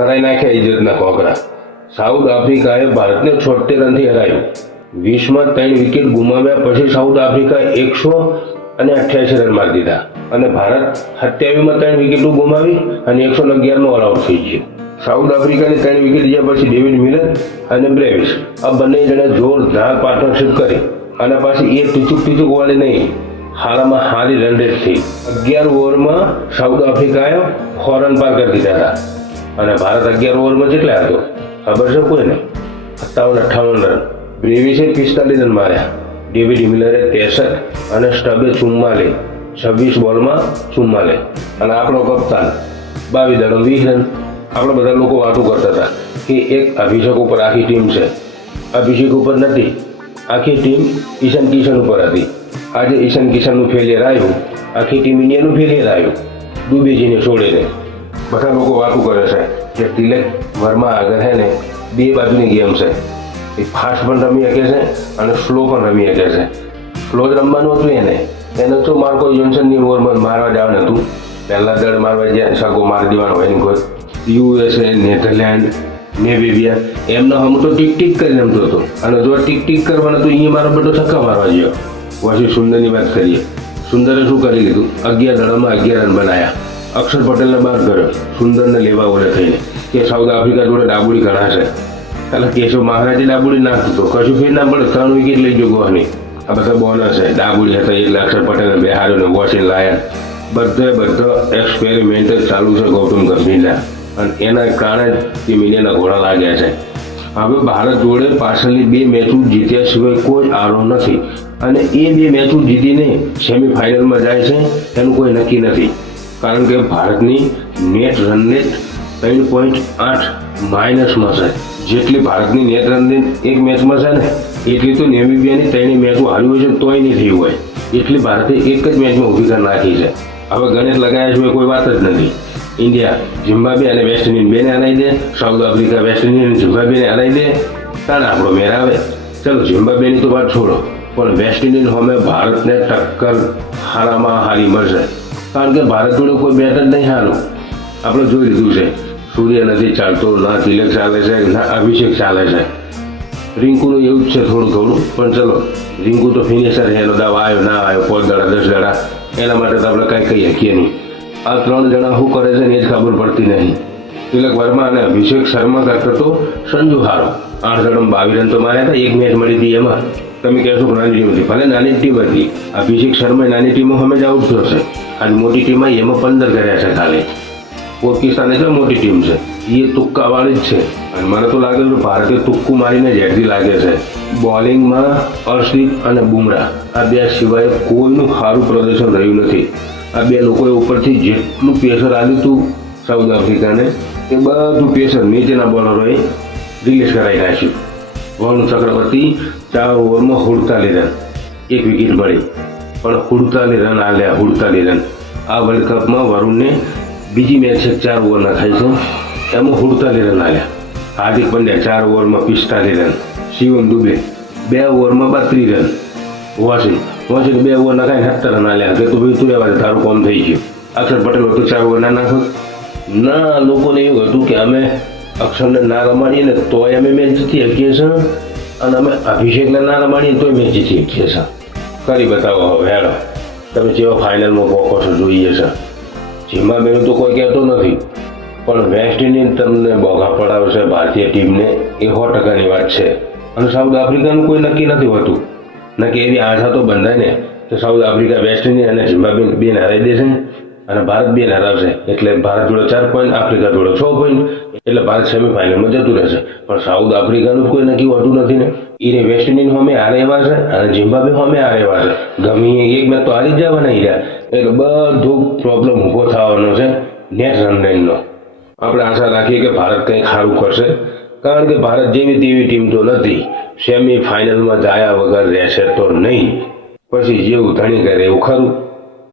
કરાઈ નાખ્યા ઇજ્જતના કોકરા। સાઉથ આફ્રિકાએ ભારતને 76 રનથી હરાવ્યું। 20માં 3 વિકેટ ગુમાવ્યા પછી સાઉથ આફ્રિકાએ 188 રન મારી દીધા અને ભારત 27માં 3 વિકેટો ગુમાવી અને 111 નો ઓલ આઉટ થઈ ગયું। સાઉથ આફ્રિકાની 3 વિકેટ ગયા પછી ડેવિડ મિલર અને બ્રેવિસ આ બંને જણે જોરદાર પાર્ટનરશિપ કરી અને પાછી એ ટીચુક વાળી નહીં, હારામાં હારી રન રેટ થઈ। 11 ઓવરમાં સાઉથ આફ્રિકાએ 4 રન પાર કરી દીધા હતા અને ભારત 11 ઓવરમાં કેટલા હતો ખબર છે કોઈને? 57-58 રન। બ્રેવિસે 45 રન માર્યા, ડેવિડ મિલરે 63 અને સ્ટબે 44, 26 બોલમાં 44 અને આપણો કપ્તાન 22 દડો 20 રન। આપણે બધા લોકો વાતો કરતા હતા કે એક અભિષેક ઉપર આખી ટીમ છે, અભિષેક ઉપર નથી, આખી ટીમ ઈશાન કિશન ઉપર હતી। આજે ઈશાન કિશનનું ફેલિયર આવ્યું, આખી ટીમ ઇન્ડિયાનું ફેલિયર આવ્યું દુબેજીને છોડીને। બધા લોકો વાતો કરે છે કે તિલક વર્મા આગળ છે ને બે બાજુની ગેમ છે, એ ફાસ્ટ પણ રમી શકે છે અને સ્લો પણ રમી શકે છે। સ્લો જ રમવાનું હતું એને તો માર્કો જોન્સનની ઓવરમાં મારવા જવાનું હતું, પહેલા દળ મારવા જ્યાં સગો મારી દેવાનો હોય ને કોઈ USA, નેધરલેન્ડ, નેમિબિયા એમનો હમ તો ટીક કરી રમતો હતો અને જો ટીક કરવાનું હતું અહીંયા મારો બધો છક્કા મારવા ગયો। પછી સુંદરની વાત કરીએ, સુંદરે શું કરી લીધું? 11 દડોમાં 11 રન બનાવ્યા, અક્ષર પટેલને બહાર કર્યો સુંદરને લેવા ઓલે થઈને કે સાઉથ આફ્રિકા જોડે ડાબુડી ઘણા છે, એટલે કેશવ મહારાજે ડાબુડી નાખતું તો કશું ફેર ના પડે, 3 વિકેટ લઈ ગયો ગોહની। આ બધા બોનસ છે, ડાબુડી હતા એટલે અક્ષર પટેલને બેહાર્યો ને વોશિંગ લાયા। બધો એક્સપેરિમેન્ટ ચાલુ છે ગૌતમ ગંભીરના અને એના કારણે ટીમ ઇન્ડિયાના ઘોડા લાગ્યા છે। હવે ભારત જોડે પાછળની 2 મેચો જીત્યા સિવાય કોઈ આરો નથી અને એ 2 મેચો જીતીને સેમીફાઇનલમાં જાય છે એનું કોઈ નક્કી નથી, કારણ કે ભારતની નેટ રન રેટ 3.8 માઇનસમાં છે। જેટલી ભારતની નેટ રન રેટ એક મેચમાં છે ને એટલી તો નેમિબિયાની 3 મેચો હારી હોય છે તોય નહીં થઈ હોય, એટલી ભારતે એક જ મેચમાં ઊભી કરી નાખી છે। હવે ગણિત લગાવ્યા સિવાય કોઈ વાત જ નથી। ઇન્ડિયા ઝિમ્બાબ્વે અને વેસ્ટ ઇન્ડિઝ બેને હરાવી દે, સાઉથ આફ્રિકા વેસ્ટ ઇન્ડિઝ અને ઝિમ્બાબ્વેને હરાવી દે, તાણે આપણો મેર આવે। ચલો ઝિમ્બાબ્વેની તો વાત છોડો, પણ વેસ્ટ ઇન્ડિઝ સામે ભારતને ટક્કર હારામાં હારી મળશે, કારણ કે ભારત જોડે કોઈ બેટ જ નહીં હારું। આપણે જોઈ લીધું છે, સૂર્ય નથી ચાલતો, ના તિલક ચાલે છે, ના અભિષેક ચાલે છે। રિંકુનું એવું જ છે થોડું, પણ ચલો રિંકુ તો ફિનિશર છે, એનો દાવ આવ્યો ના આવ્યો 5 દડા 10 દડા એના માટે તો આપણે કાંઈ કહી શકીએ નહીં। આ 3 જણા શું કરે છે ને એ જ ખબર પડતી નહીં। તિલક વર્મા અને અભિષેક શર્મા કરતા તો સંજુ હારો 8 દડામાં 22 રન તો માર્યા હતા, એક મેચ મળી હતી એમાં। તમે કહેશો કે નાની ટીમ હતી, ભલે નાની ટીમ હતી, અભિષેક શર્મા નાની ટીમો સામે જ આઉટ થયો છે, આજ મોટી ટીમ આવી એમાં 15 કર્યા છે ખાલી। પાકિસ્તાન એટલે મોટી ટીમ છે, એ તુક્કાવાળી જ છે અને મને તો લાગે છે ભારતે તુક્કું મારીને ઝેરથી લાગે છે। બોલિંગમાં અર્શદીપ અને બુમરાહ આ 2 સિવાય કોઈનું સારું પ્રદર્શન રહ્યું નથી। આ 2 લોકોએ ઉપરથી જેટલું પ્રેશર આવ્યું હતું સાઉથ આફ્રિકાને એ બધું પ્રેશર નીચેના બોલરોએ રિલીઝ કરાવી નાખ્યું। વરુણ ચક્રવર્તી 4 ઓવરમાં 47 રન, 1 વિકેટ મળી, પણ 47 રન આલ્યા 47 રન। આ વર્લ્ડ કપમાં વરુણને બીજી મેચ 4 ઓવર નખાઈ છે, એમાં 47 રન આલ્યા। હાર્દિક પંડ્યા 4 ઓવરમાં 45 રન, શિવમ દુબે 2 ઓવરમાં 32 રન, વોશિંગ 2 ઓવર નખાઈને 70 રન આલ્યા કે તું ભાઈ તું રહેવા દે તારું કામ થઈ ગયું। અક્ષર પટેલ હતું 4 ઓવર ના નાખો ના, લોકોને એવું હતું કે અમે અક્ષરને ના રમાડીએ ને તોય અમે મેચ જીતી શકીએ છીએ અને અમે અભિષેકને ના રમાડીએ તોય મેચ જીતી શકીએ છીએ। કરી બતાવો હવે હેડો તમે જેવો ફાઇનલમાં પહોંચો છો જોઈએ છે। ઝિમ્બાબ્વેનું તો કોઈ કહેતો નથી, પણ વેસ્ટ ઇન્ડિઝ તમને બોગા પડાવશે ભારતીય ટીમને એ 100%ની વાત છે। અને સાઉથ આફ્રિકાનું કોઈ નક્કી નથી હોતું, નક્કી એવી આશા તો બંધાય ને કે સાઉથ આફ્રિકા વેસ્ટ ઇન્ડિઝ અને ઝિમ્બાબ્વે 2ને હરાવી દેશે અને ભારત 2ને હરાવશે, એટલે ભારત જોડે 4 પોઈન્ટ, આફ્રિકા જોડે 6 પોઈન્ટ, એટલે ભારત સેમીફાઇનલમાં જતું રહેશે। પણ સાઉથ આફ્રિકાનું કોઈ નક્કી હોતું નથી ને, એ વેસ્ટ ઇન્ડિઝ સામે હારે એવા છે અને ઝિમ્બાબ્વે સામે હારે એવા છે, ગમે એક મેચ તો હારી જ જવાના રહ્યા, એટલે બધો પ્રોબ્લેમ ઊભો થવાનો છે નેટ રન રેટનો। આપણે આશા રાખીએ કે ભારત કંઈક સારું કરશે, કારણ કે ભારત જેવી તેવી ટીમ તો નથી, સેમીફાઇનલમાં જાયા વગર રહેશે તો નહીં, પછી જેવું ધણી કરે એવું ખરું।